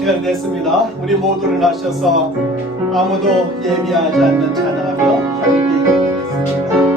시간이 됐습니다. 우리 모두 일어나셔서 아무도 예비하지 않는 찬양하며 함께 기도하겠습니다.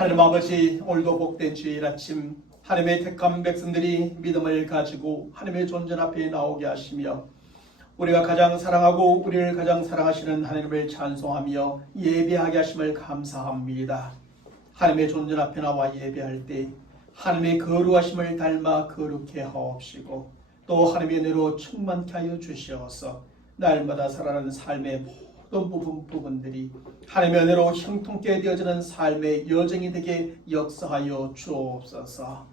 하나님 아버지, 오늘도 복된 주일 아침 하나님의 택한 백성들이 믿음을 가지고 하나님의 존전 앞에 나오게 하시며 우리가 가장 사랑하고 우리를 가장 사랑하시는 하나님을 찬송하며 예배하게 하심을 감사합니다. 하나님의 존전 앞에 나와 예배할 때 하나님의 거룩하심을 닮아 거룩해 하옵시고 또 하나님의 은혜로 충만케 하여 주시어서 날마다 살아가는 삶의 모든 부분들이 하나님의 은혜로 형통케 되어지는 삶의 여정이 되게 역사하여 주옵소서.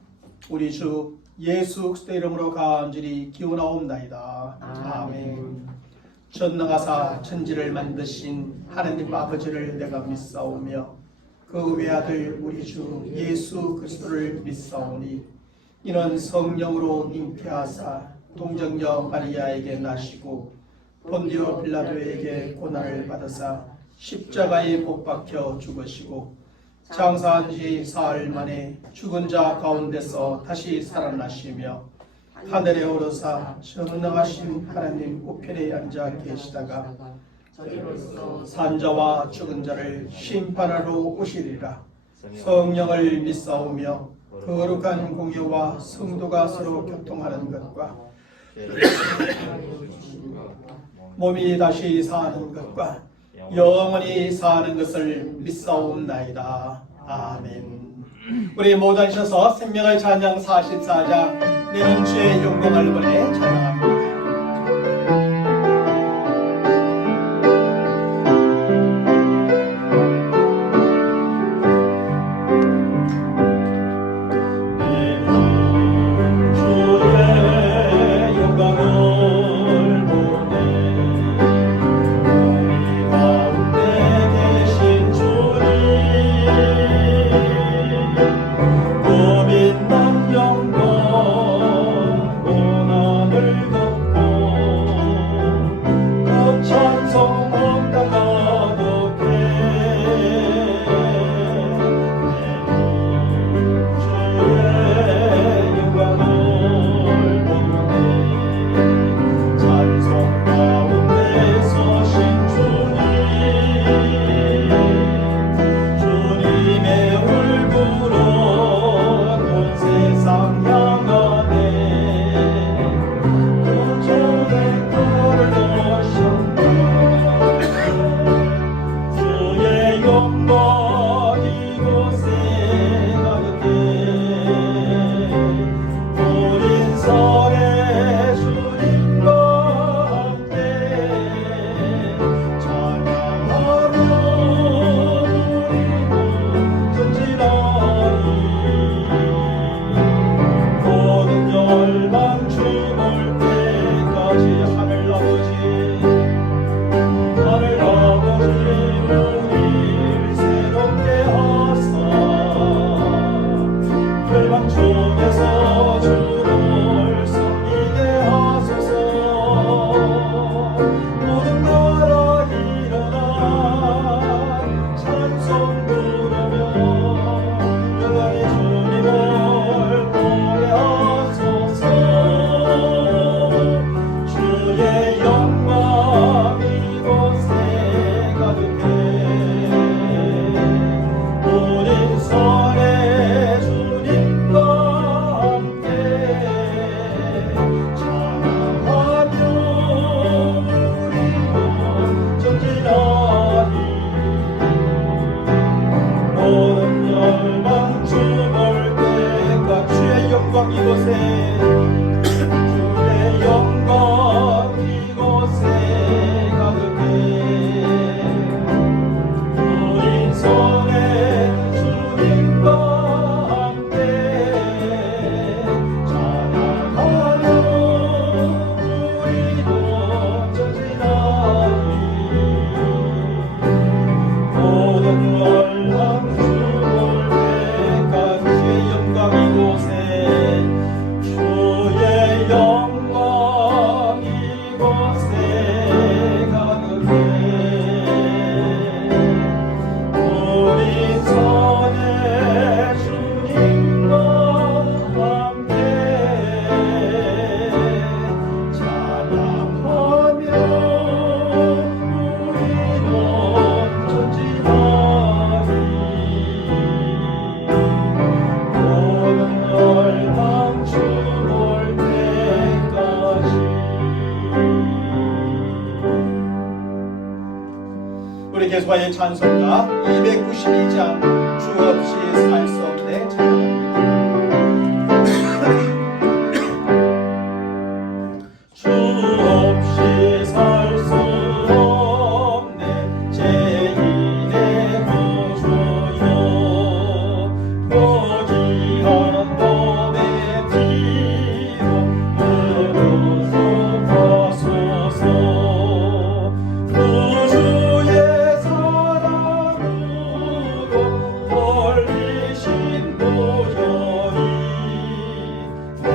우리 주 예수 그리스도의 이름으로 간절히 기원하옵나이다. 아멘. 전능하사 천지를 만드신 하나님 아버지를 내가 믿사오며 그 외아들 우리 주 예수 그리스도를 믿사오니 이는 성령으로 잉태하사 동정녀 마리아에게 나시고 본디오 빌라도에게 고난을 받으사 십자가에 못 박혀 죽으시고 장사한 지 사흘 만에 죽은 자 가운데서 다시 살아나시며 하늘에 오르사 전능하신 하나님 우편에 앉아 계시다가 산자와 죽은 자를 심판하러 오시리라. 성령을 믿사오며 거룩한 공예와 성도가 서로 교통하는 것과 몸이 다시 사는 것과 영원히 사는 것을 믿사옵나이다. 아멘. 우리 모두 앉으셔서 생명의 찬양 44장 내는 주의 영광을 보내 찬양합니다. 고난 주의 영광 이곳에 가득해 어린 손에 주님과 함께 찬양하며 우리도 전진하리 모든 걸랑 주볼 때까지 주의 영광 이곳에 주의 영광 이곳에 가득해 우리 손에 주님과 함께 찬양하며 우리도 전진하리 모든 걸 감추볼 때까지. 우리 계속하여 찬송가 292장 주 없이 살 수 없네 찬양합니다. 주 없이 살 수 없네 제1의 구주여 고귀한 몸의 피로 의로소하소서 구주의 사랑으로 홀리신 보혈이 내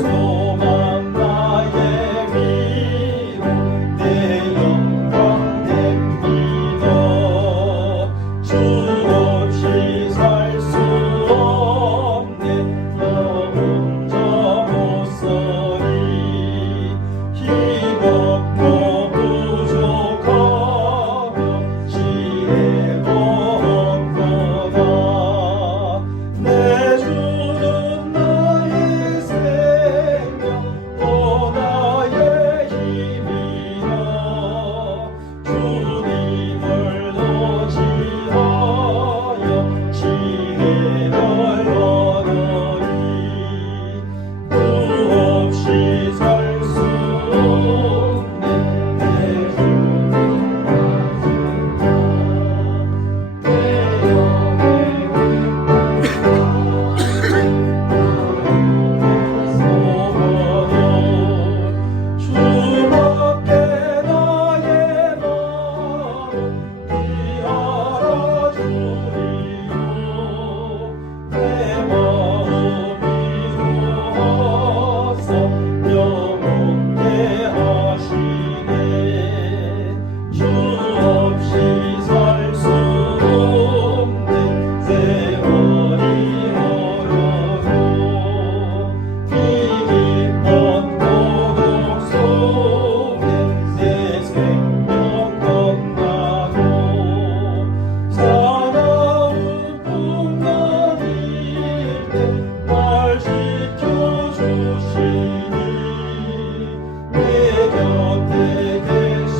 소망 나의 위로 내 영광 됩니다 주 없이 살 수 없네 너 혼자 못 서리 힘없고 부족하며 지혜도 없도다 내 주는 나의 생명 또 나의 힘이라 주님을 의지하여 지혜를 얻으리 주 없이 살 수 없네 내 주님 내 영의 주밖에 나의 마음 네 알아주리요 내 마음 이루어서 영원케 하시네 주 없이 살 수 없네 세월이 흐르고 이 깊은 고독 속에 내 생명 건너고 사나운 풍랑일 때 날 지켜주시니 내 곁에 계신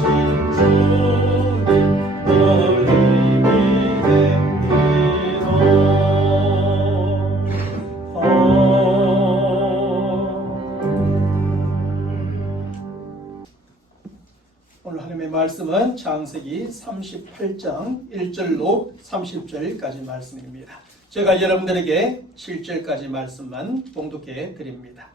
주님 늘 힘이 됩니다. 오늘 하나님의 말씀은 창세기 38장 1절로 30절까지 말씀입니다. 제가 여러분들에게 7절까지 말씀만 봉독해 드립니다.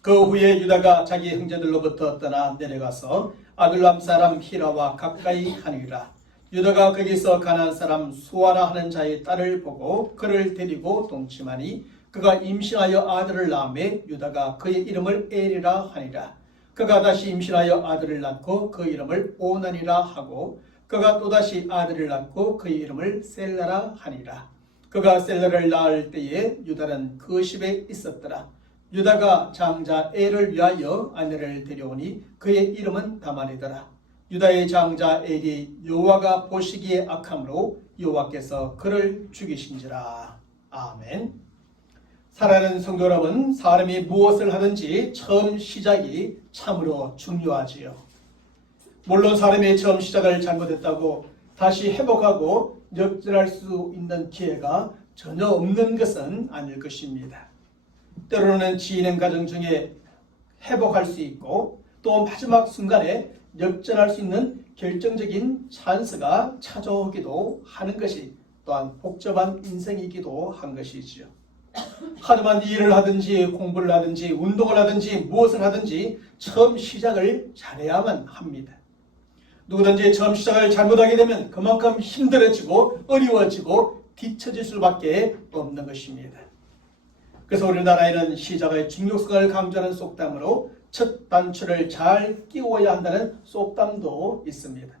그 후에 유다가 자기 형제들로부터 떠나 내려가서 아둘람 사람 히라와 가까이 하니라. 유다가 거기서 가나안 사람 수아라 하는 자의 딸을 보고 그를 데리고 동침하니 그가 임신하여 아들을 낳음에 유다가 그의 이름을 엘이라 하니라. 그가 다시 임신하여 아들을 낳고 그 이름을 오난이라 하고 그가 또다시 아들을 낳고 그의 이름을 셀라라 하니라. 그가 셀라를 낳을 때에 유다는 그 집에 있었더라. 유다가 장자 엘을 위하여 아내를 데려오니 그의 이름은 다말이더라. 유다의 장자 엘이 여호와가 보시기에 악함으로 여호와께서 그를 죽이신지라. 아멘. 사랑하는 성도 여러분, 사람이 무엇을 하든지 처음 시작이 참으로 중요하지요. 물론 사람이 처음 시작을 잘못했다고 다시 회복하고 역전할 수 있는 기회가 전혀 없는 것은 아닐 것입니다. 때로는 지인의 가정 중에 회복할 수 있고 또 마지막 순간에 역전할 수 있는 결정적인 찬스가 찾아오기도 하는 것이 또한 복잡한 인생이기도 한 것이지요. 하지만 일을 하든지 공부를 하든지 운동을 하든지 무엇을 하든지 처음 시작을 잘해야만 합니다. 누구든지 처음 시작을 잘못하게 되면 그만큼 힘들어지고 어려워지고 뒤처질 수밖에 없는 것입니다. 그래서 우리나라에는 시작의 중요성을 강조하는 속담으로 첫 단추를 잘 끼워야 한다는 속담도 있습니다.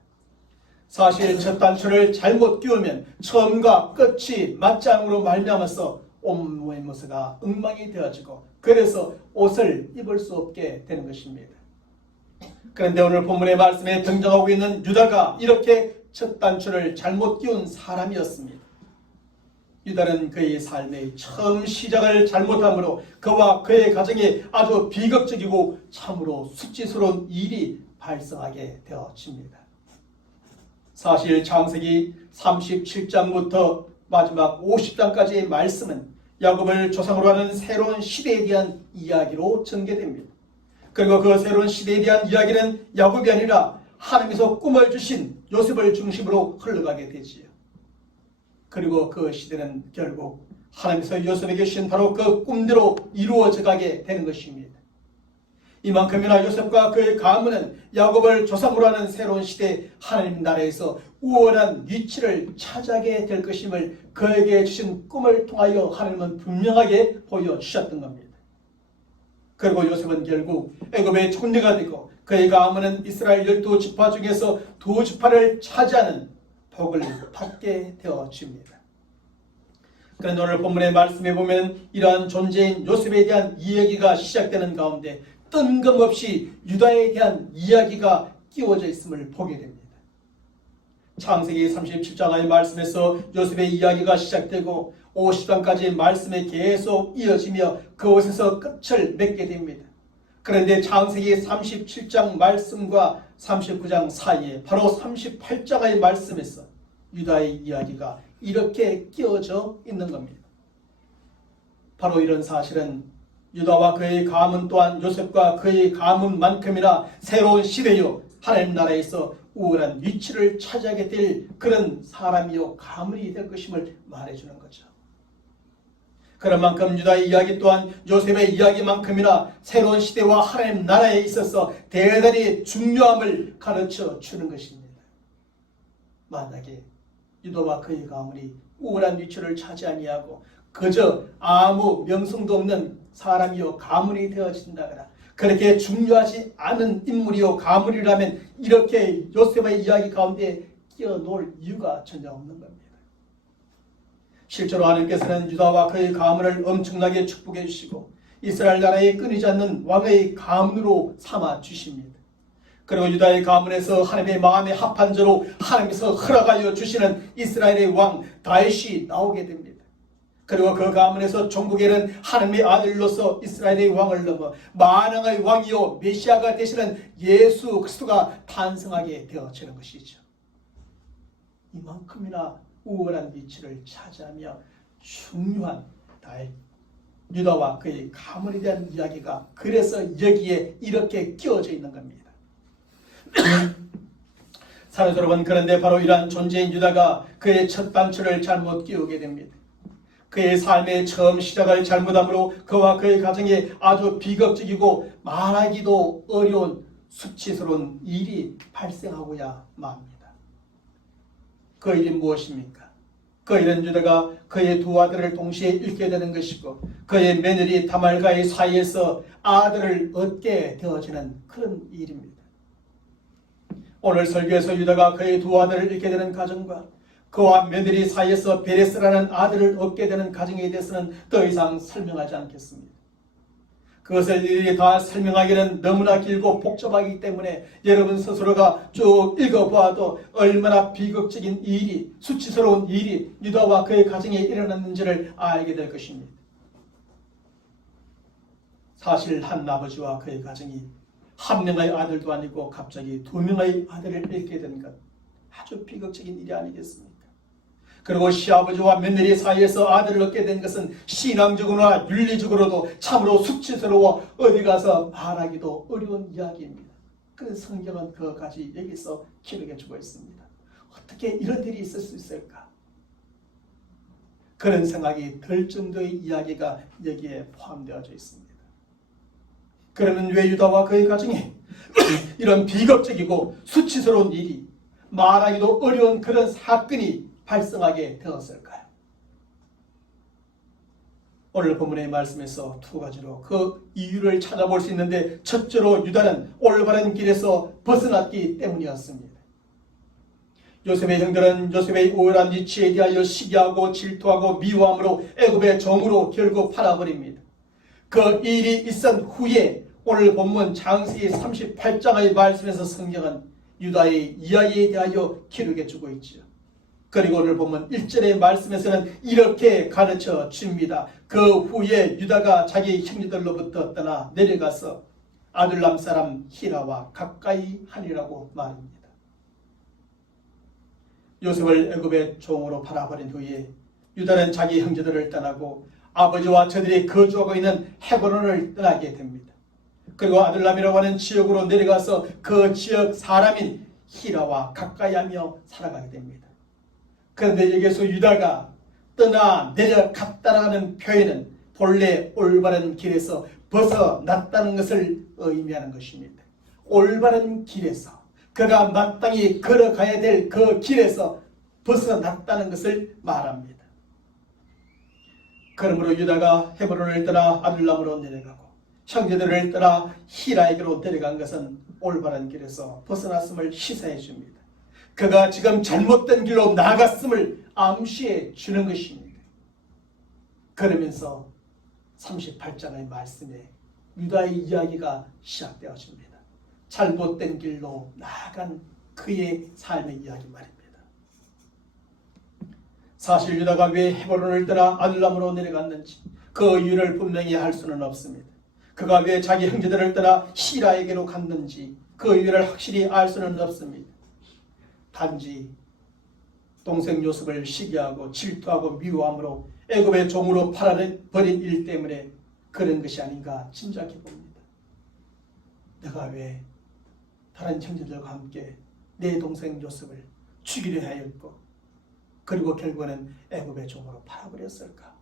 사실 첫 단추를 잘못 끼우면 처음과 끝이 맞지 않음으로 말미암아서 온몸의 모습가 엉망이 되어지고 그래서 옷을 입을 수 없게 되는 것입니다. 그런데 오늘 본문의 말씀에 등장하고 있는 유다가 이렇게 첫 단추를 잘못 끼운 사람이었습니다. 유다는 그의 삶의 처음 시작을 잘못함으로 그와 그의 가정에 아주 비극적이고 참으로 수치스러운 일이 발생하게 되어집니다. 사실 창세기 37장부터 마지막 50장까지의 말씀은 야곱을 조상으로 하는 새로운 시대에 대한 이야기로 전개됩니다. 그리고 그 새로운 시대에 대한 이야기는 야곱이 아니라 하나님께서 꿈을 주신 요셉을 중심으로 흘러가게 되지요. 그리고 그 시대는 결국 하나님께서 요셉에게 주신 바로 그 꿈대로 이루어져 가게 되는 것입니다. 이만큼이나 요셉과 그의 가문은 야곱을 조상으로 하는 새로운 시대 하나님 나라에서 우월한 위치를 차지하게 될 것임을 그에게 주신 꿈을 통하여 하나님은 분명하게 보여주셨던 겁니다. 그리고 요셉은 결국 애굽의 총리가 되고 그의 가문은 이스라엘 12지파 중에서 2지파를 차지하는 복을 받게 되어집니다. 그런데 오늘 본문의 말씀에 보면 이러한 존재인 요셉에 대한 이야기가 시작되는 가운데 뜬금없이 유다에 대한 이야기가 끼워져 있음을 보게 됩니다. 창세기 37장의 말씀에서 요셉의 이야기가 시작되고 50장까지 말씀이 계속 이어지며 그곳에서 끝을 맺게 됩니다. 그런데 창세기 37장 말씀과 39장 사이에 바로 38장의 말씀에서 유다의 이야기가 이렇게 끼어져 있는 겁니다. 바로 이런 사실은 유다와 그의 가문 또한 요셉과 그의 가문만큼이나 새로운 시대요 하나님 나라에서 우월한 위치를 차지하게 될 그런 사람이요 가문이 될 것임을 말해주는 거죠. 그런 만큼 유다의 이야기 또한 요셉의 이야기만큼이나 새로운 시대와 하나님 나라에 있어서 대단히 중요함을 가르쳐 주는 것입니다. 만약에 유다와 그의 가문이 우월한 위치를 차지 아니하고 그저 아무 명성도 없는 사람이요 가문이 되어진다거나 그렇게 중요하지 않은 인물이요 가문이라면 이렇게 요셉의 이야기 가운데 끼어놓을 이유가 전혀 없는 겁니다. 실제로 하나님께서는 유다와 그의 가문을 엄청나게 축복해 주시고 이스라엘 나라에 끊이지 않는 왕의 가문으로 삼아 주십니다. 그리고 유다의 가문에서 하나님의 마음에 합한 자로 하나님께서 허락하여 주시는 이스라엘의 왕 다윗이 나오게 됩니다. 그리고 그 가문에서 종국에는 하나님의 아들로서 이스라엘의 왕을 넘어 만왕의 왕이요 메시아가 되시는 예수 그리스도가 탄생하게 되어지는 것이죠. 이만큼이나 우월한 위치를 차지하며 중요한 유다와 그의 가문에 대한 이야기가 그래서 여기에 이렇게 끼워져 있는 겁니다. 사랑하는 여러분, 그런데 바로 이러한 존재인 유다가 그의 첫 단추를 잘못 끼우게 됩니다. 그의 삶의 처음 시작을 잘못함으로 그와 그의 가정에 아주 비극적이고 말하기도 어려운 수치스러운 일이 발생하고야 맙니다. 그 일이 무엇입니까? 그 일은 유다가 그의 두 아들을 동시에 잃게 되는 것이고 그의 며느리 다말과의 사이에서 아들을 얻게 되어지는 그런 일입니다. 오늘 설교에서 유다가 그의 두 아들을 잃게 되는 가정과 그와 며느리 사이에서 베레스라는 아들을 얻게 되는 가정에 대해서는 더 이상 설명하지 않겠습니다. 그것을 일일이 다 설명하기는 너무나 길고 복잡하기 때문에 여러분 스스로가 쭉 읽어보아도 얼마나 비극적인 일이 수치스러운 일이 유다와 그의 가정에 일어났는지를 알게 될 것입니다. 사실 한 아버지와 그의 가정이 한 명의 아들도 아니고 갑자기 두 명의 아들을 잃게 된 것 아주 비극적인 일이 아니겠습니까? 그리고 시아버지와 며느리 사이에서 아들을 얻게 된 것은 신앙적으로나 윤리적으로도 참으로 수치스러워 어디 가서 말하기도 어려운 이야기입니다. 그래서 성경은 그것까지 여기서 기록해 주고 있습니다. 어떻게 이런 일이 있을 수 있을까? 그런 생각이 들 정도의 이야기가 여기에 포함되어져 있습니다. 그러면 왜 유다와 그의 가정에 이런 비극적이고 수치스러운 일이, 말하기도 어려운 그런 사건이 발생하게 되었을까요? 오늘 본문의 말씀에서 두 가지로 그 이유를 찾아볼 수 있는데, 첫째로 유다는 올바른 길에서 벗어났기 때문이었습니다. 요셉의 형들은 요셉의 우월한 위치에 대하여 시기하고 질투하고 미워함으로 애굽의 종으로 결국 팔아버립니다. 그 일이 있은 후에 오늘 본문 창세기 38장의 말씀에서 성경은 유다의 이야기에 대하여 기록해 주고 있지요. 그리고 오늘 보면 1절의 말씀에서는 이렇게 가르쳐 줍니다. 그 후에 유다가 자기 형제들로부터 떠나 내려가서 아둘람 사람 히라와 가까이 하니라고 말합니다. 요셉을 애굽의 종으로 팔아버린 후에 유다는 자기 형제들을 떠나고 아버지와 저들이 거주하고 있는 헤브론을 떠나게 됩니다. 그리고 아둘람이라고 하는 지역으로 내려가서 그 지역 사람인 히라와 가까이 하며 살아가게 됩니다. 그런데 여기서 유다가 떠나 내려갔다라는 표현은 본래 올바른 길에서 벗어났다는 것을 의미하는 것입니다. 올바른 길에서, 그가 마땅히 걸어가야 될 그 길에서 벗어났다는 것을 말합니다. 그러므로 유다가 헤브론을 떠나 아둘람으로 내려가고 형제들을 떠나 히라에게로 내려간 것은 올바른 길에서 벗어났음을 시사해 줍니다. 그가 지금 잘못된 길로 나갔음을 암시해 주는 것입니다. 그러면서 38장의 말씀에 유다의 이야기가 시작되어집니다. 잘못된 길로 나아간 그의 삶의 이야기 말입니다. 사실 유다가 왜 헤브론을 떠나 아둘람으로 내려갔는지 그 이유를 분명히 할 수는 없습니다. 그가 왜 자기 형제들을 떠나 시라에게로 갔는지 그 이유를 확실히 알 수는 없습니다. 단지 동생 요셉을 시기하고 질투하고 미워함으로 애굽의 종으로 팔아버린 일 때문에 그런 것이 아닌가 짐작해 봅니다. 내가 왜 다른 형제들과 함께 내 동생 요셉을 죽이려 하였고 그리고 결국에는 애굽의 종으로 팔아버렸을까?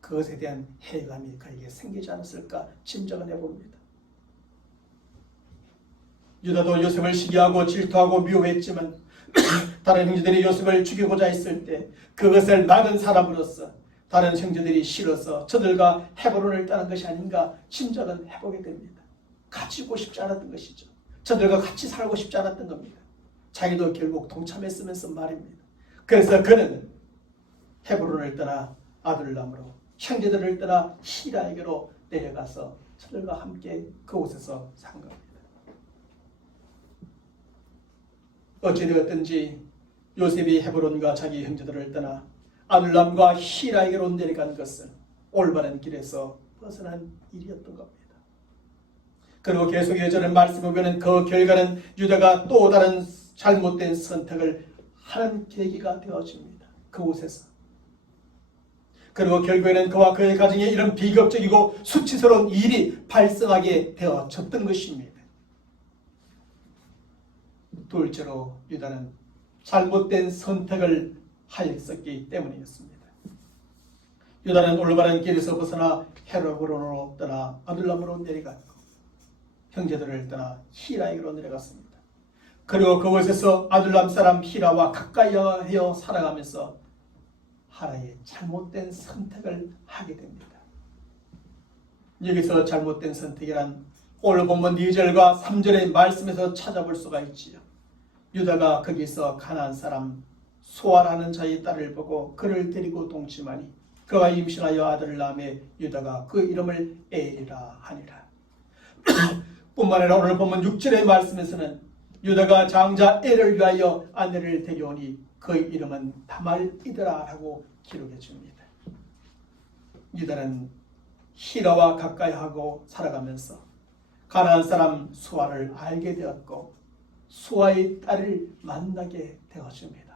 그것에 대한 해감이 그에게 생기지 않았을까 짐작을 해봅니다. 유다도 요셉을 시기하고 질투하고 미워했지만 다른 형제들이 요셉을 죽이고자 했을 때 그것을 막은 사람으로서 다른 형제들이 싫어서 저들과 헤브론을 떠난 것이 아닌가 짐작은 해보게 됩니다. 같이 있고 싶지 않았던 것이죠. 저들과 같이 살고 싶지 않았던 겁니다. 자기도 결국 동참했으면서 말입니다. 그래서 그는 헤브론을 떠나 아둘람으로, 형제들을 떠나 히라에게로 내려가서 저들과 함께 그곳에서 산 겁니다. 어찌되었든지 요셉이 헤브론과 자기 형제들을 떠나 아둘람과 히라에게로 내려간 것은 올바른 길에서 벗어난 일이었던 겁니다. 그리고 계속 이어지는 말씀을 보면 그 결과는 유다가 또 다른 잘못된 선택을 하는 계기가 되어집니다. 그곳에서. 그리고 결국에는 그와 그의 가정에 이런 비극적이고 수치스러운 일이 발생하게 되어졌던 것입니다. 둘째로 유다는 잘못된 선택을 하였었기 때문이었습니다. 유다는 올바른 길에서 벗어나 헤브론으로 떠나 아둘람으로 내려갔고 형제들을 떠나 히라에게로 내려갔습니다. 그리고 그곳에서 아둘람 사람 히라와 가까이 하여 살아가면서 하나의 잘못된 선택을 하게 됩니다. 여기서 잘못된 선택이란 오늘 본문 2절과 3절의 말씀에서 찾아볼 수가 있지요. 유다가 거기서 가나안 사람 소아라는 자의 딸을 보고 그를 데리고 동침하니 그가 임신하여 아들을 낳음에 유다가 그 이름을 엘이라 하니라. 뿐만 아니라 오늘 본문 6절의 말씀에서는 유다가 장자 엘을 위하여 아내를 데려오니 그 이름은 다말이더라 라고 기록해 줍니다. 유다는 히라와 가까이 하고 살아가면서 가나안 사람 수아를 알게 되었고 수아의 딸을 만나게 되었습니다.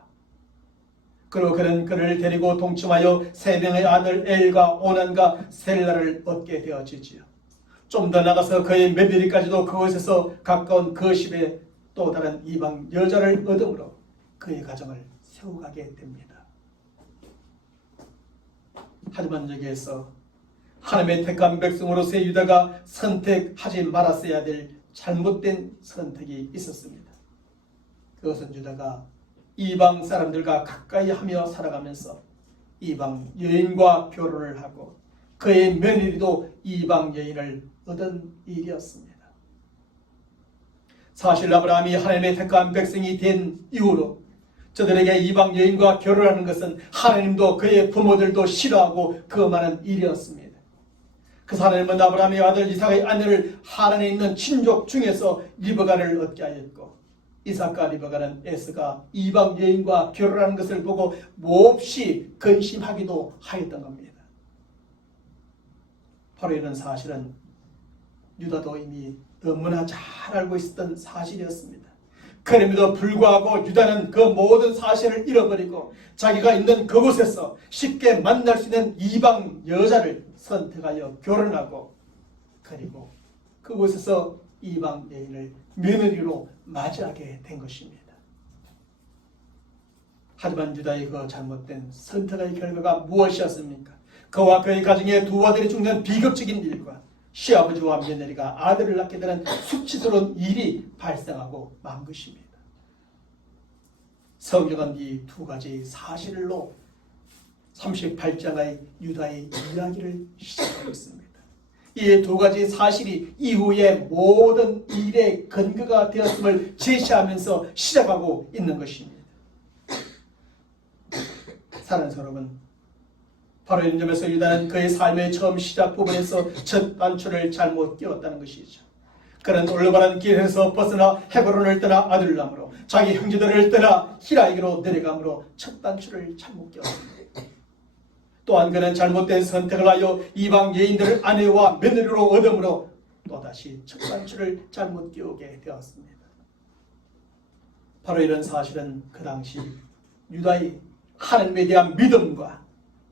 그리고 그는 그를 데리고 동침하여 세 명의 아들 엘과 오난과 셀라를 얻게 되어지지요. 좀 더 나가서 그의 며느리까지도 그곳에서 가까운 그 집에 또 다른 이방 여자를 얻음으로 그의 가정을 세워가게 됩니다. 하지만 여기에서 하나님의 택한 백성으로서의 유다가 선택하지 말았어야 될 잘못된 선택이 있었습니다. 그것은 유다가 이방 사람들과 가까이 하며 살아가면서 이방 여인과 결혼을 하고 그의 며느리도 이방 여인을 얻은 일이었습니다. 사실 아브라함이 하나님의 택한 백성이 된 이후로 저들에게 이방 여인과 결혼하는 것은 하나님도 그의 부모들도 싫어하고 거만한 일이었습니다. 그 하나님은 아브라함의 아들 이삭의 아내를 하란에 있는 친족 중에서 리브가를 얻게 하였고 이삭과 리브가는 에스가 이방 여인과 결혼하는 것을 보고 몹시 근심하기도 하였던 겁니다. 바로 이런 사실은 유다도 이미 너무나 잘 알고 있었던 사실이었습니다. 그럼에도 불구하고 유다는 그 모든 사실을 잃어버리고 자기가 있는 그곳에서 쉽게 만날 수 있는 이방 여자를 선택하여 결혼하고 그리고 그곳에서 이방 여인을 며느리로 맞이하게 된 것입니다. 하지만 유다의 그 잘못된 선택의 결과가 무엇이었습니까? 그와 그의 가정의 두 아들이 죽는 비극적인 일과 시아버지와 며느리가 아들을 낳게 되는 수치스러운 일이 발생하고 만 것입니다. 성경은 이 두 가지 사실로 38장의 유다의 이야기를 시작하고 있습니다. 이 두 가지 사실이 이후의 모든 일의 근거가 되었음을 제시하면서 시작하고 있는 것입니다. 사랑하는 여러분, 바로 이런 점에서 유다는 그의 삶의 처음 시작 부분에서 첫 단추를 잘못 끼웠다는 것이죠. 그는 올라가는 길에서 벗어나 헤브론을 떠나 아둘람으로 자기 형제들을 떠나 히라에게로 내려가므로 첫 단추를 잘못 끼웠습니다. 또한 그는 잘못된 선택을 하여 이방 여인들을 아내와 며느리로 얻음으로 또다시 첫 단추를 잘못 끼우게 되었습니다. 바로 이런 사실은 그 당시 유다의 하나님에 대한 믿음과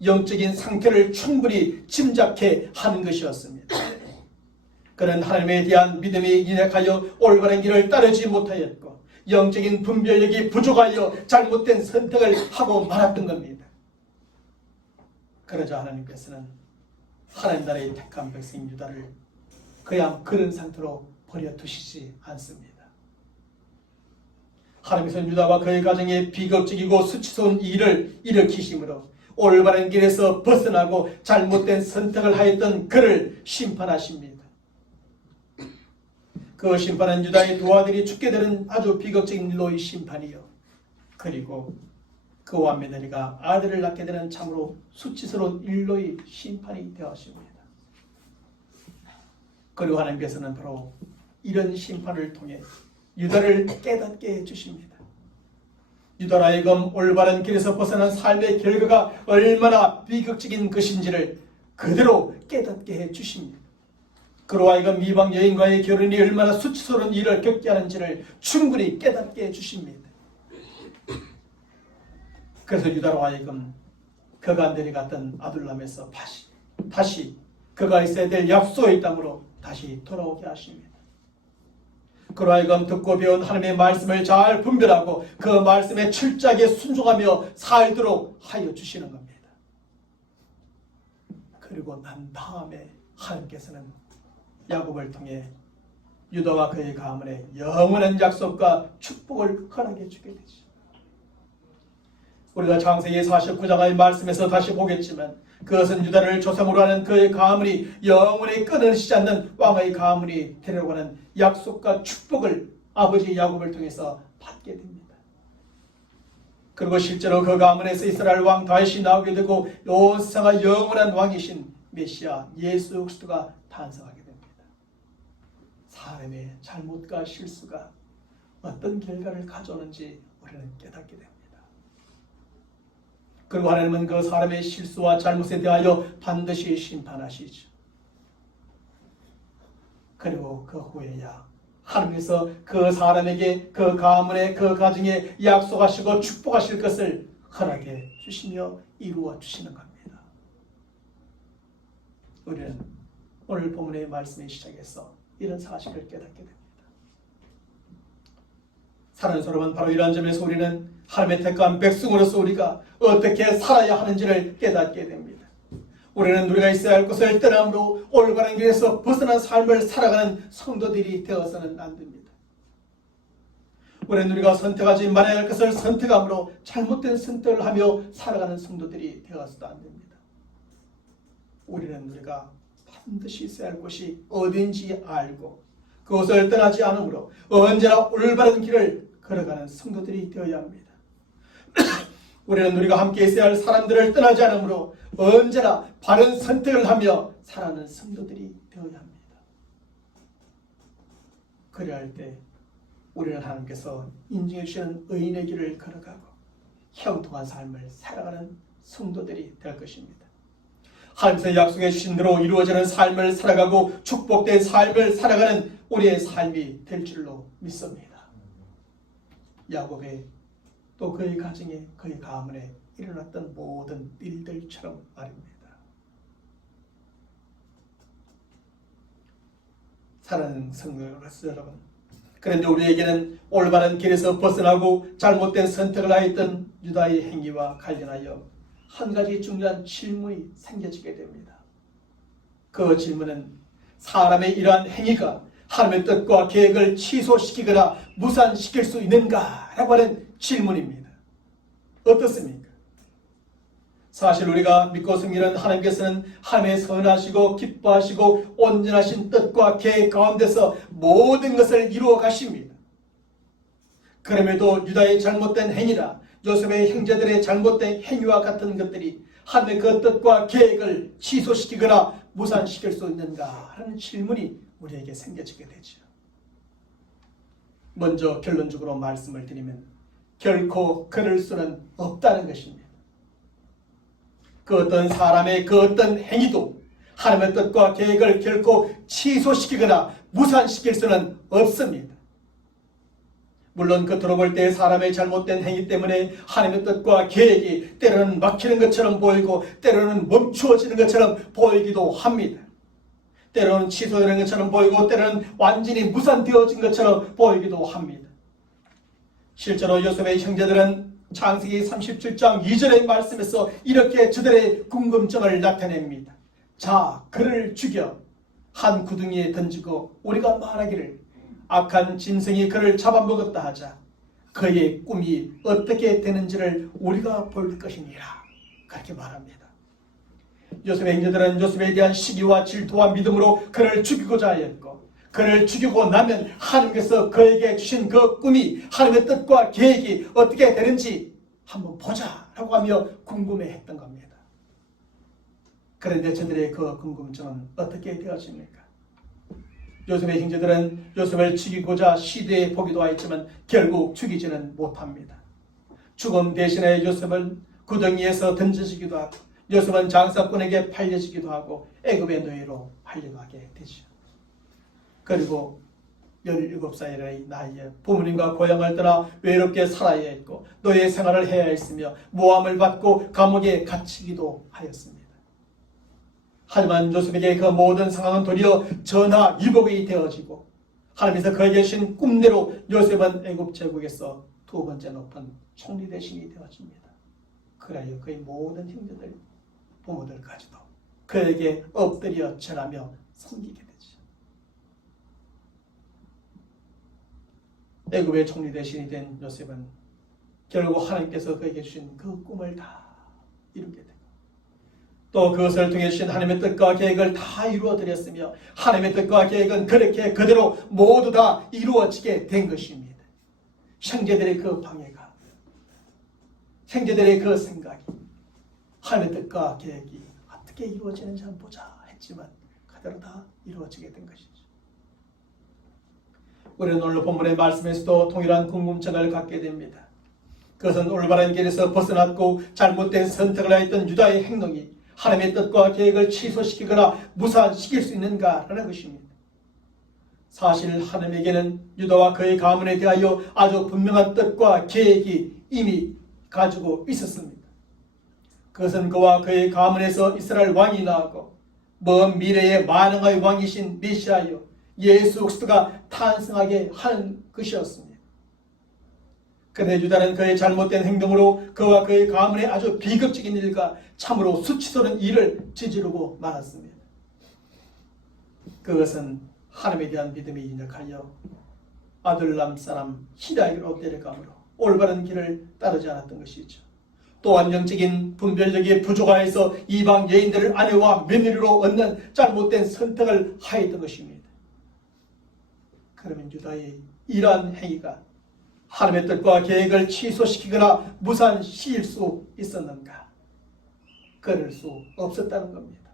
영적인 상태를 충분히 짐작해 하는 것이었습니다. 그는 하나님에 대한 믿음이 인약하여 올바른 길을 따르지 못하였고 영적인 분별력이 부족하여 잘못된 선택을 하고 말았던 겁니다. 그러자 하나님께서는 하나님 나라의 택한 백성 유다를 그냥 그런 상태로 버려두시지 않습니다. 하나님께서는 유다와 그의 가정에 비극적이고 수치스러운 일을 일으키심으로 올바른 길에서 벗어나고 잘못된 선택을 하였던 그를 심판하십니다. 그 심판은 유다의 두 아들이 죽게 되는 아주 비극적인 일로의 심판이요, 그리고 그와 며느리가 아들을 낳게 되는 참으로 수치스러운 일로의 심판이 되었습니다. 그리고 하나님께서는 바로 이런 심판을 통해 유다를 깨닫게 해주십니다. 유다로 하여금 올바른 길에서 벗어난 삶의 결과가 얼마나 비극적인 것인지를 그대로 깨닫게 해주십니다. 그로 하여금 이방 여인과의 결혼이 얼마나 수치스러운 일을 겪게 하는지를 충분히 깨닫게 해주십니다. 그래서 유다로 하여금 그가 내려갔던 아둘람에서 다시 그가 있어야 될 약속의 땅으로 다시 돌아오게 하십니다. 그로 하여금 듣고 배운 하나님의 말씀을 잘 분별하고 그 말씀에 철저하게 순종하며 살도록 하여 주시는 겁니다. 그리고 난 다음에 하나님께서는 야곱을 통해 유다와 그의 가문에 영원한 약속과 축복을 허락해 주게 되죠. 우리가 창세기 49장의 말씀에서 다시 보겠지만 그것은 유다를 조상으로 하는 그의 가문이 영원히 끊어지지 않는 왕의 가문이 되려고 하는 약속과 축복을 아버지 야곱을 통해서 받게 됩니다. 그리고 실제로 그 가문에서 이스라엘 왕 다윗이 나오게 되고 온 세상의 영원한 왕이신 메시아 예수 그리스도가 탄생하게 됩니다. 사람의 잘못과 실수가 어떤 결과를 가져오는지 우리는 깨닫게 됩니다. 그리고 하나님은 그 사람의 실수와 잘못에 대하여 반드시 심판하시죠. 그리고 그 후에야 하나님께서 그 사람에게 그 가문에 그 가정에 약속하시고 축복하실 것을 허락해 주시며 이루어 주시는 겁니다. 우리는 오늘 본문의 말씀의 시작에서 이런 사실을 깨닫게 됩니다. 사랑하는 여러분, 바로 이러한 점에서 우리는 하나님의 택한 백성으로서 우리가 어떻게 살아야 하는지를 깨닫게 됩니다. 우리는 우리가 있어야 할 것을 떠남으로 올바른 길에서 벗어난 삶을 살아가는 성도들이 되어서는 안 됩니다. 우리는 우리가 선택하지 말아야 할 것을 선택함으로 잘못된 선택을 하며 살아가는 성도들이 되어서도 안 됩니다. 우리는 우리가 반드시 있어야 할 곳이 어딘지 알고 그것을 떠나지 않으므로 언제나 올바른 길을 걸어가는 성도들이 되어야 합니다. 우리는 우리가 함께 있어야 할 사람들을 떠나지 않으므로 언제나 바른 선택을 하며 살아가는 성도들이 되어야 합니다. 그래야 할 때 우리는 하나님께서 인정해 주시는 의인의 길을 걸어가고 형통한 삶을 살아가는 성도들이 될 것입니다. 하나님께서 약속해 주신 대로 이루어지는 삶을 살아가고 축복된 삶을 살아가는 우리의 삶이 될 줄로 믿습니다. 야곱의 또 그의 가정에 그의 가문에 일어났던 모든 일들처럼 말입니다. 사랑하는 성도 여러분, 그런데 우리에게는 올바른 길에서 벗어나고 잘못된 선택을 하였던 유다의 행위와 관련하여 한 가지 중요한 질문이 생겨지게 됩니다. 그 질문은 사람의 이러한 행위가 하나님의 뜻과 계획을 취소시키거나 무산시킬 수 있는가? 라고 하는 질문입니다. 어떻습니까? 사실 우리가 믿고 섬기는 하나님께서는 하나님의 선하시고 기뻐하시고 온전하신 뜻과 계획 가운데서 모든 것을 이루어 가십니다. 그럼에도 유다의 잘못된 행위라 요셉의 형제들의 잘못된 행위와 같은 것들이 하나님의 그 뜻과 계획을 취소시키거나 무산시킬 수 있는가 하는 질문이 우리에게 생겨지게 되죠. 먼저 결론적으로 말씀을 드리면 결코 그럴 수는 없다는 것입니다. 그 어떤 사람의 그 어떤 행위도 하나님의 뜻과 계획을 결코 취소시키거나 무산시킬 수는 없습니다. 물론 겉으로 볼 때 사람의 잘못된 행위 때문에 하나님의 뜻과 계획이 때로는 막히는 것처럼 보이고 때로는 멈추어지는 것처럼 보이기도 합니다. 때로는 취소되는 것처럼 보이고 때로는 완전히 무산되어진 것처럼 보이기도 합니다. 실제로 요셉의 형제들은 창세기 37장 2절의 말씀에서 이렇게 저들의 궁금증을 나타냅니다. 자, 그를 죽여 한 구덩이에 던지고 우리가 말하기를 악한 짐승이 그를 잡아먹었다 하자. 그의 꿈이 어떻게 되는지를 우리가 볼 것이니라. 그렇게 말합니다. 요셉의 형제들은 요셉에 대한 시기와 질투와 믿음으로 그를 죽이고자 하였고 그를 죽이고 나면 하나님께서 그에게 주신 그 꿈이 하나님의 뜻과 계획이 어떻게 되는지 한번 보자 라고 하며 궁금해했던 겁니다. 그런데 저들의 그 궁금증은 어떻게 되었습니까? 요셉의 형제들은 요셉을 죽이고자 시도해 보기도 하였지만 결국 죽이지는 못합니다. 죽음 대신에 요셉은 구덩이에서 던져지기도 하고 요셉은 장사꾼에게 팔려지기도 하고 애굽의 노예로 팔려가게 되죠. 그리고 17살의 나이에 부모님과 고향을 떠나 외롭게 살아야 했고 노예 생활을 해야 했으며 모함을 받고 감옥에 갇히기도 하였습니다. 하지만 요셉에게 그 모든 상황은 도리어 전화위복이 되어지고 하나님께서 그에게 주신 꿈대로 요셉은 애굽 제국에서 두 번째 높은 총리 대신이 되어집니다. 그래야 그의 모든 형제들, 부모들까지도 그에게 엎드려 절하며 섬기게 되죠. 애굽의 총리 대신이 된 요셉은 결국 하나님께서 그에게 주신 그 꿈을 다 이루게 되고 또 그것을 통해 주신 하나님의 뜻과 계획을 다 이루어 드렸으며 하나님의 뜻과 계획은 그렇게 그대로 모두 다 이루어지게 된 것입니다. 형제들의 그 방해가, 형제들의 그 생각이 하나님의 뜻과 계획이 어떻게 이루어지는지 한번 보자 했지만 그대로 다 이루어지게 된 것이죠. 우리는 오늘 본문의 말씀에서도 동일한 궁금증을 갖게 됩니다. 그것은 올바른 길에서 벗어났고 잘못된 선택을 하였던 유다의 행동이 하나님의 뜻과 계획을 취소시키거나 무산시킬 수 있는가라는 것입니다. 사실 하나님에게는 유다와 그의 가문에 대하여 아주 분명한 뜻과 계획이 이미 가지고 있었습니다. 그것은 그와 그의 가문에서 이스라엘 왕이 나오고 먼 미래의 만왕의 왕이신 메시아여 예수 그리스도가 탄생하게 하는 것이었습니다. 그런데 유다는 그의 잘못된 행동으로 그와 그의 가문의 아주 비극적인 일과 참으로 수치스러운 일을 저지르고 말았습니다. 그것은 하나님에 대한 믿음이 인력하여 아둘람 사람 히라에게로 데려감으로 올바른 길을 따르지 않았던 것이죠. 또한 영적인 분별력이 부족하여서 이방 여인들을 아내와 며느리로 얻는 잘못된 선택을 하였던 것입니다. 그러면 유다의 이러한 행위가 하나님의 뜻과 계획을 취소시키거나 무산시킬 수 있었는가? 그럴 수 없었다는 겁니다.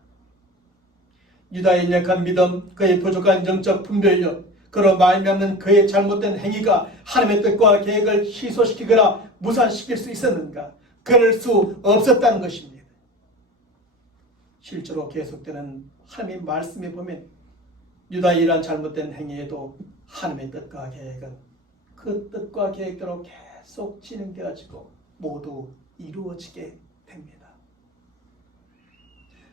유다의 인력한 믿음, 그의 부족한 영적 분별력, 그로 말미암는 그의 잘못된 행위가 하나님의 뜻과 계획을 취소시키거나 무산시킬 수 있었는가? 그럴 수 없었다는 것입니다. 실제로 계속되는 하나님의 말씀에 보면 유다의 이러한 잘못된 행위에도 하나님의 뜻과 계획은 그 뜻과 계획대로 계속 진행되어지고 모두 이루어지게 됩니다.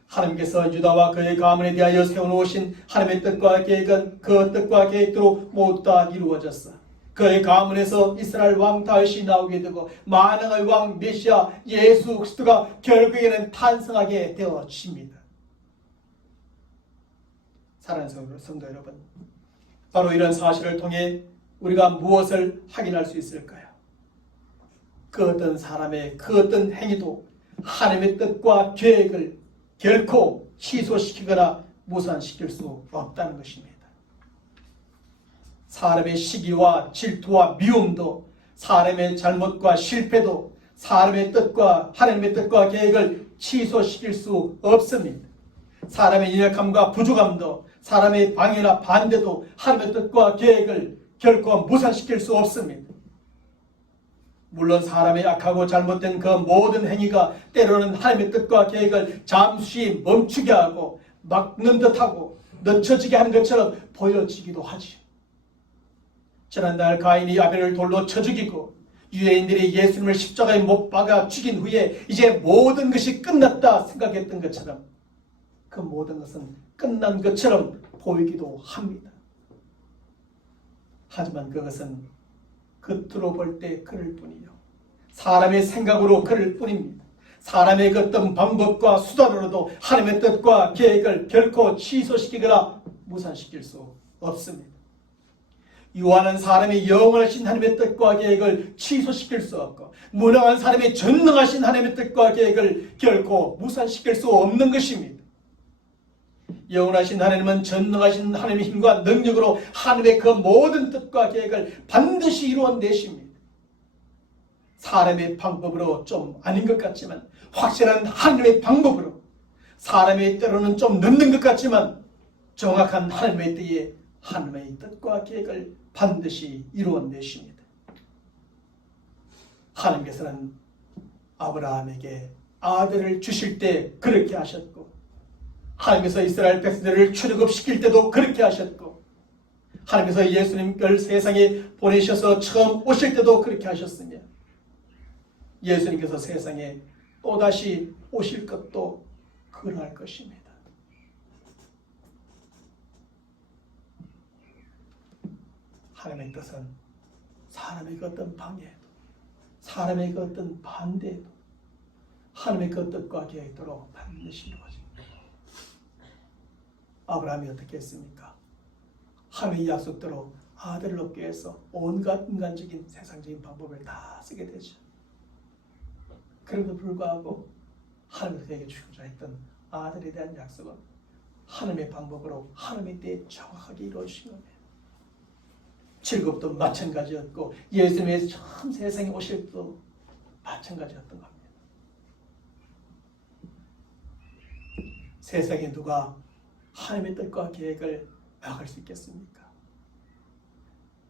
하나님께서 유다와 그의 가문에 대하여 세워놓으신 하나님의 뜻과 계획은 그 뜻과 계획대로 모두 다 이루어졌어. 그의 가문에서 이스라엘 왕 다윗이 나오게 되고 만왕의 왕 메시아 예수 그리스도가 결국에는 탄생하게 되어집니다. 사랑하는 성도 여러분, 바로 이런 사실을 통해 우리가 무엇을 확인할 수 있을까요? 그 어떤 사람의 그 어떤 행위도 하나님의 뜻과 계획을 결코 취소시키거나 무산시킬 수 없다는 것입니다. 사람의 시기와 질투와 미움도, 사람의 잘못과 실패도 사람의 뜻과 하나님의 뜻과 계획을 취소시킬 수 없습니다. 사람의 연약함과 부족함도, 사람의 방해나 반대도 하나님의 뜻과 계획을 결코 무산시킬 수 없습니다. 물론 사람의 악하고 잘못된 그 모든 행위가 때로는 하나님의 뜻과 계획을 잠시 멈추게 하고 막는 듯하고 늦춰지게 하는 것처럼 보여지기도 하지요. 지난날 가인이 아벨을 돌로 쳐 죽이고 유대인들이 예수님을 십자가에 못 박아 죽인 후에 이제 모든 것이 끝났다 생각했던 것처럼 그 모든 것은 끝난 것처럼 보이기도 합니다. 하지만 그것은 겉으로 볼 때 그럴 뿐이요, 사람의 생각으로 그럴 뿐입니다. 사람의 그 어떤 방법과 수단으로도 하나님의 뜻과 계획을 결코 취소시키거나 무산시킬 수 없습니다. 유한한 사람의 영원하신 하나님의 뜻과 계획을 취소시킬 수 없고 무능한 사람의 전능하신 하나님의 뜻과 계획을 결코 무산시킬 수 없는 것입니다. 영원하신 하나님은 전능하신 하나님의 힘과 능력으로 하나님의 그 모든 뜻과 계획을 반드시 이루어내십니다. 사람의 방법으로 좀 아닌 것 같지만 확실한 하나님의 방법으로, 사람의 때로는 좀 늦는 것 같지만 정확한 하나님의 때에 하나님의 뜻과 계획을 반드시 이루어내십니다. 하나님께서는 아브라함에게 아들을 주실 때 그렇게 하셨고, 하나님께서 이스라엘 백성들을 출애굽시킬 때도 그렇게 하셨고, 하나님께서 예수님을 세상에 보내셔서 처음 오실 때도 그렇게 하셨으며, 예수님께서 세상에 또다시 오실 것도 그러할 것입니다. 하나님의 뜻은 사람의 그 어떤 방해도, 사람의 그 어떤 반대도 하나님의 그 뜻과 계획대로 반드시 이루어집니다. 아브라함이 어떻게 했습니까? 하나님의 약속대로 아들을 얻기 위해서 온갖 인간적인 세상적인 방법을 다 쓰게 되죠. 그럼에도 불구하고 하나님께서 그에게 주고자 했던 아들에 대한 약속은 하나님의 방법으로 하나님의 때에 정확하게 이루어지신 겁니다. 즐겁도 마찬가지였고 예수님의 처음 세상에 오실 때도 마찬가지였던 겁니다. 세상에 누가 하나님의 뜻과 계획을 막을 수 있겠습니까?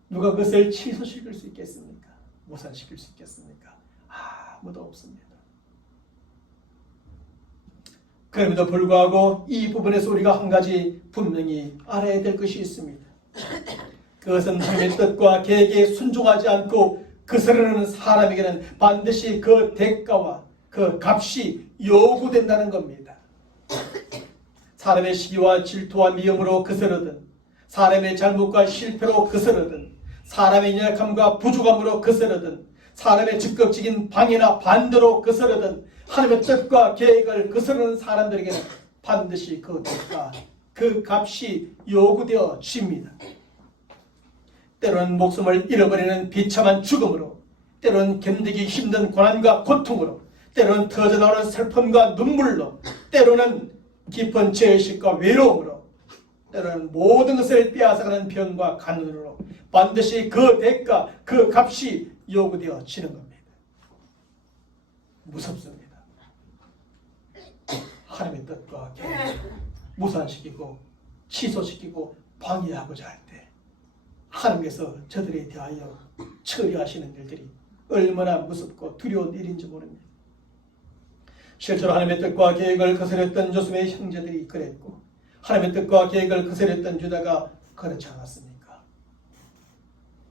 누가 그것을 취소시킬 수 있겠습니까? 무산시킬 수 있겠습니까? 아무도 없습니다. 그럼에도 불구하고 이 부분에서 우리가 한 가지 분명히 알아야 될 것이 있습니다. 그것은 하나님의 뜻과 계획에 순종하지 않고 그스르는 사람에게는 반드시 그 대가와 그 값이 요구된다는 겁니다. 사람의 시기와 질투와 미움으로 그스르든, 사람의 잘못과 실패로 그스르든, 사람의 연약함과 부족함으로 그스르든, 사람의 적극적인 방해나 반대로 그스르든, 하나님의 뜻과 계획을 그스르는 사람들에게는 반드시 그 대가, 그 값이 요구되어 집니다. 때로는 목숨을 잃어버리는 비참한 죽음으로, 때로는 견디기 힘든 고난과 고통으로, 때로는 터져나오는 슬픔과 눈물로, 때로는 깊은 죄의식과 외로움으로, 때로는 모든 것을 빼앗아가는 병과 간으로 반드시 그 대가, 그 값이 요구되어지는 겁니다. 무섭습니다. 하나님의 뜻과 계획을 무산시키고 취소시키고 방해하고자 할 때 하나님께서 저들에 대하여 처리하시는 일들이 얼마나 무섭고 두려운 일인지 모릅니다. 실제로 하나님의 뜻과 계획을 거스렸던 요셉의 형제들이 그랬고, 하나님의 뜻과 계획을 거스렸던 유다가 그렇지 않았습니까?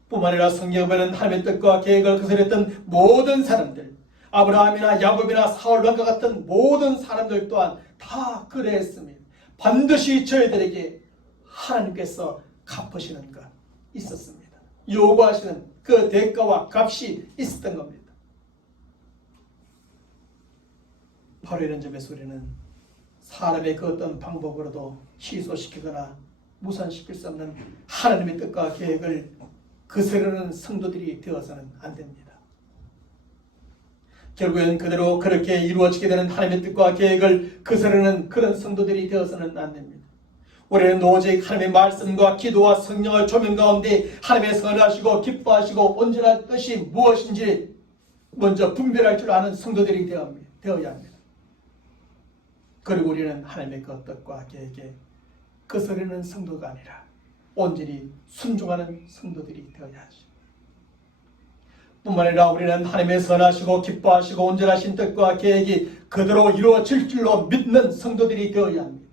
뿐만 아니라 성경에는 하나님의 뜻과 계획을 거스렸던 모든 사람들, 아브라함이나 야곱이나 사울과 같은 모든 사람들 또한 다 그랬습니다. 반드시 저희들에게 하나님께서 갚으시는 것 있었습니다. 요구하시는 그 대가와 값이 있었던 겁니다. 바로 이런 점의 소리는 사람의 그 어떤 방법으로도 취소시키거나 무산시킬 수 없는 하나님의 뜻과 계획을 거스르는 성도들이 되어서는 안 됩니다. 결국엔 그대로 그렇게 이루어지게 되는 하나님의 뜻과 계획을 거스르는 그런 성도들이 되어서는 안 됩니다. 우리는 오직 하나님의 말씀과 기도와 성령의 조명 가운데 하나님의 선하시고 기뻐하시고 온전한 뜻이 무엇인지 먼저 분별할 줄 아는 성도들이 되어야 합니다. 그리고 우리는 하나님의 그 뜻과 계획에 거스르는 성도가 아니라 온전히 순종하는 성도들이 되어야 하죠. 뿐만 아니라 우리는 하나님의 선하시고 기뻐하시고 온전하신 뜻과 계획이 그대로 이루어질 줄로 믿는 성도들이 되어야 합니다.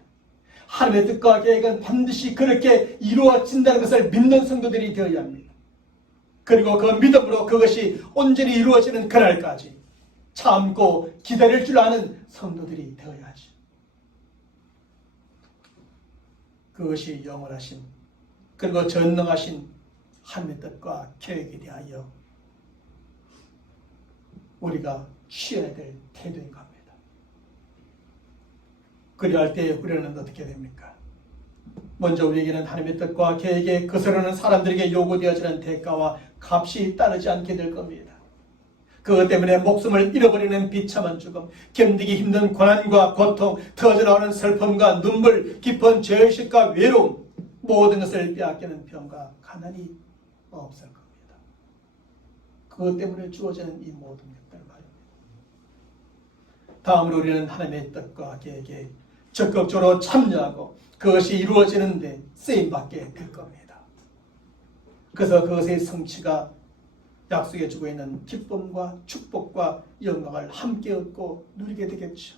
하나님의 뜻과 계획은 반드시 그렇게 이루어진다는 것을 믿는 성도들이 되어야 합니다. 그리고 그 믿음으로 그것이 온전히 이루어지는 그날까지 참고 기다릴 줄 아는 성도들이 되어야 하죠. 그것이 영원하신 그리고 전능하신 하나님의 뜻과 계획에 대하여 우리가 취해야 될 태도인 겁니다. 그리할 때 우리는 어떻게 됩니까? 먼저 우리에게는 하나님의 뜻과 계획에 거스르는 사람들에게 요구되어지는 대가와 값이 따르지 않게 될 겁니다. 그것 때문에 목숨을 잃어버리는 비참한 죽음, 견디기 힘든 고난과 고통, 터져나오는 슬픔과 눈물, 깊은 죄의식과 외로움, 모든 것을 빼앗기는 병과 가난이 없을 겁니다. 그것 때문에 주어지는 이 모든 것들 말입니다. 다음으로 우리는 하나님의 뜻과 계획에 적극적으로 참여하고 그것이 이루어지는데 쓰임받게 될 겁니다. 그래서 그것의 성취가 약속해 주고 있는 기쁨과 축복과 영광을 함께 얻고 누리게 되겠죠.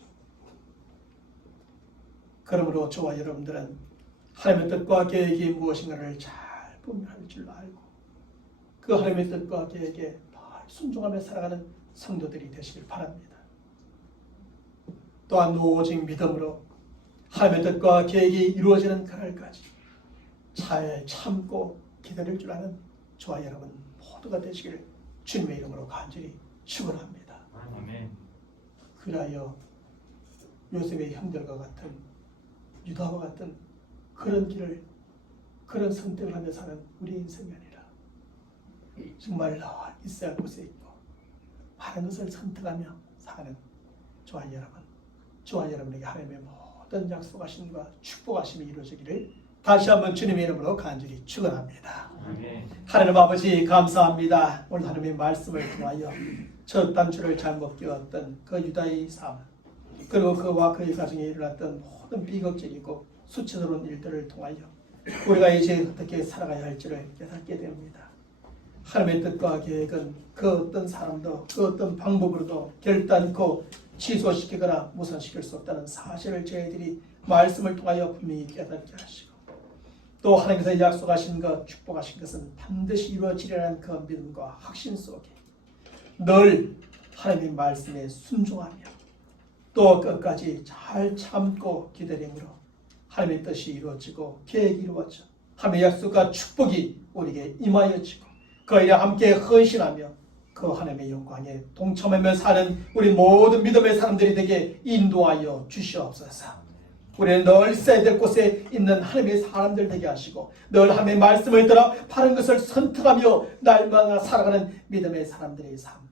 그러므로 저와 여러분들은 하나님의 뜻과 계획이 무엇인가를 잘 분별할 줄 알고 그 하나님의 뜻과 계획에 늘 순종하며 살아가는 성도들이 되시길 바랍니다. 또한 오직 믿음으로 하나님의 뜻과 계획이 이루어지는 그날까지 잘 참고 기다릴 줄 아는 저와 여러분 모두가 되시기를 주님의 이름으로 간절히 축원합니다. 아멘. 그리하여 요셉의 형들과 같은 유다와 같은 그런 길을 그런 선택을 하며 사는 우리 인생이 아니라 정말 나와 있어야 할 곳에 있고 많은 것을 선택하며 사는 저와 여러분에게 하나님의 모든 약속하심과 축복하심이 이루어지기를 다시 한번 주님의 이름으로 간절히 축원합니다. 아멘. 하나님 아버지 감사합니다. 오늘 하나님의 말씀을 통하여 첫 단추를 잘못 끼웠던 그 유다의 삶, 그리고 그와 그의 가정에 일어났던 모든 비극적이고 수치스러운 일들을 통하여 우리가 이제 어떻게 살아가야 할지를 깨닫게 됩니다. 하나님의 뜻과 계획은 그 어떤 사람도 그 어떤 방법으로도 결단코 취소시키거나 무산시킬 수 없다는 사실을 저희들이 말씀을 통하여 분명히 깨닫게 하시고 또 하나님께서 약속하신 것, 축복하신 것은 반드시 이루어지리라는 그 믿음과 확신 속에 늘 하나님의 말씀에 순종하며 또 끝까지 잘 참고 기다림으로 하나님의 뜻이 이루어지고 계획이 이루어져 하나님의 약속과 축복이 우리에게 임하여지고 그 일에 함께 헌신하며 그 하나님의 영광에 동참하며 사는 우리 모든 믿음의 사람들이 되게 인도하여 주시옵소서. 우리는 늘 있어야 될 곳에 있는 하나님의 사람들 되게 하시고 늘 하나님의 말씀을 따라 바른 것을 선택하며 날마다 살아가는 믿음의 사람들의 삶.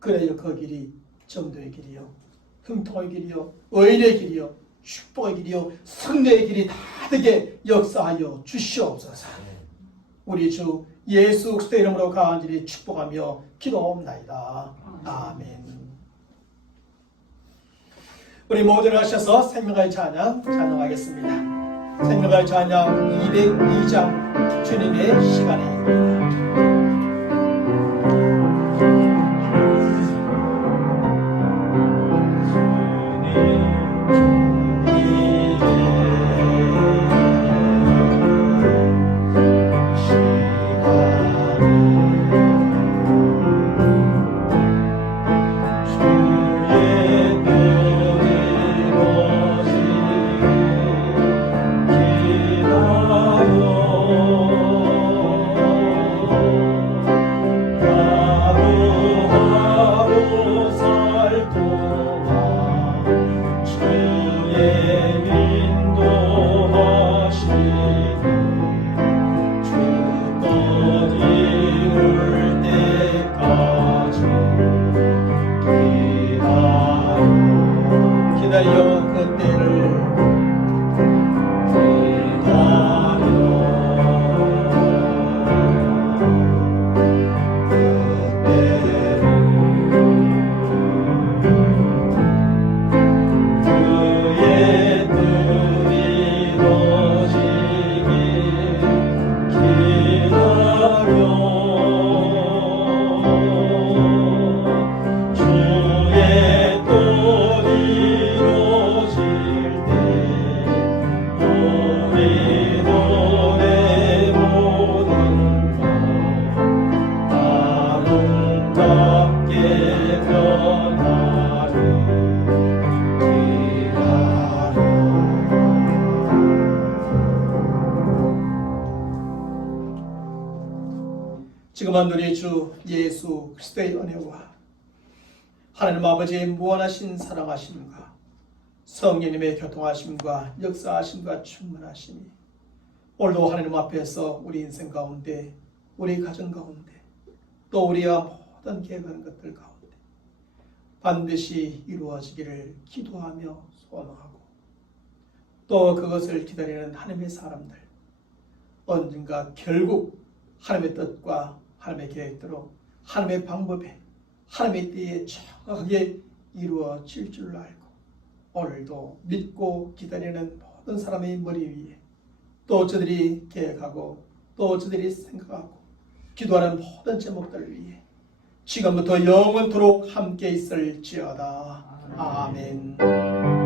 그래야 그 길이 정도의 길이요, 형통의 길이요, 의의 길이요, 축복의 길이요, 승리의 길이 다 되게 역사하여 주시옵소서. 우리 주 예수 그리스도의 이름으로 간절히 축복하며 기도옵나이다. 아멘. 우리 모두 하셔서 생명의 찬양 찬양하겠습니다. 생명의 찬양 202장 주님의 시간입니다. 지금은 우리 주 예수 그리스도의 은혜와 하나님 아버지의 무한하신 사랑하심과 성령님의 교통하심과 역사하심과 충만하심이 오늘도 하나님 앞에서 우리 인생 가운데, 우리 가정 가운데, 또 우리와 모든 계획하는 것들 가운데 반드시 이루어지기를 기도하며 소원하고 또 그것을 기다리는 하나님의 사람들, 언젠가 결국 하나님의 뜻과 하나님의 계획대로 하나님의 방법에 하나님의 때에 정확하게 이루어질 줄 알고 오늘도 믿고 기다리는 모든 사람의 머리 위에 또 저들이 계획하고 또 저들이 생각하고 기도하는 모든 제목들 위에 지금부터 영원토록 함께 있을지어다. 아멘.